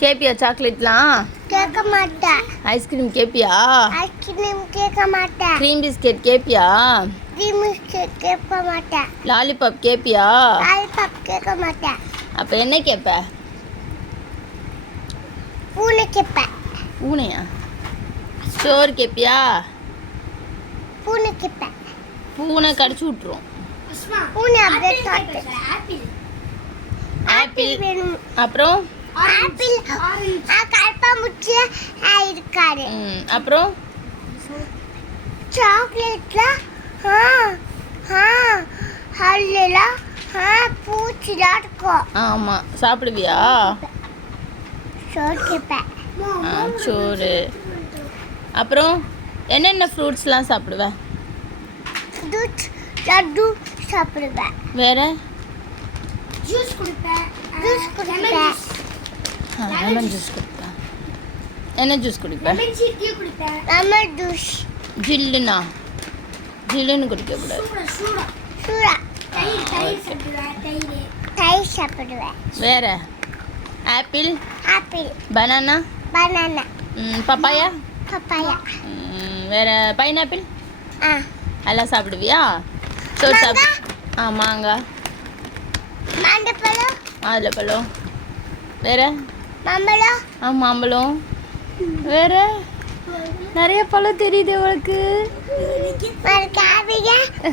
கேப்பியா சாக்லேட்லாம்? கேட்க மாட்டேன். Ice cream கேப்பியா? Ice cream கேட்க மாட்டேன். க்ரீம் பிஸ்கெட் கேப்பியா? க்ரீம் பிஸ்கட் கேட்க மாட்டேன். லாலிபாப் கேப்பியா? லாலிபாப் கேட்க மாட்டேன். அப்போ என்ன கேட்ப? பூனை கேட்பேன். பூனையா? ஸ்டோர் கேப்பியா? பூனை கேட்பேன். பூனை கடிச்சு விட்ரும். பூனை அப்படியே சாப்பிட்டு. ஆப்பிள் வேணும். அப்புறம் ஆப்பிள் கருப்பாம்பூச்சி இருக்காரு. அப்புறம் சாக்லேட்ல பூச்சிலாம் இருக்கும். ஆமாம் சாப்பிடுவியா? சோறு கேட்பேன். சோறு. அப்புறம் என்னென்ன ஃப்ரூட்ஸ்லாம் சாப்பிடுவேன்? லட்டு சாப்பிடுவேன். வேற ஜூஸ் குடிப்பேன். ஜூஸ் குடிப்பேன். லெமன் ஜூஸ் குடிப்பேன். என்ன ஜூஸ் குடிப்பேன்? Lemon juice. ஜில்லுனா? ஜில்லுன்னு குடிக்கக்கூடாது. சூடா. தயிர் சாப்பிடுவேன். வேற apple apple. Banana banana. Papaya papaya. வேற பைனாப்பிள் ஆ எல்லாம் சாப்பிடுவியா? சோறு சாப்பிடு. மாங்காய் மாண்டப்பழம். மாதுளப்பழம். வேற மாம்பழம். மாம்பழம். வேற நிறைய பழம் தெரியுது உனக்கு.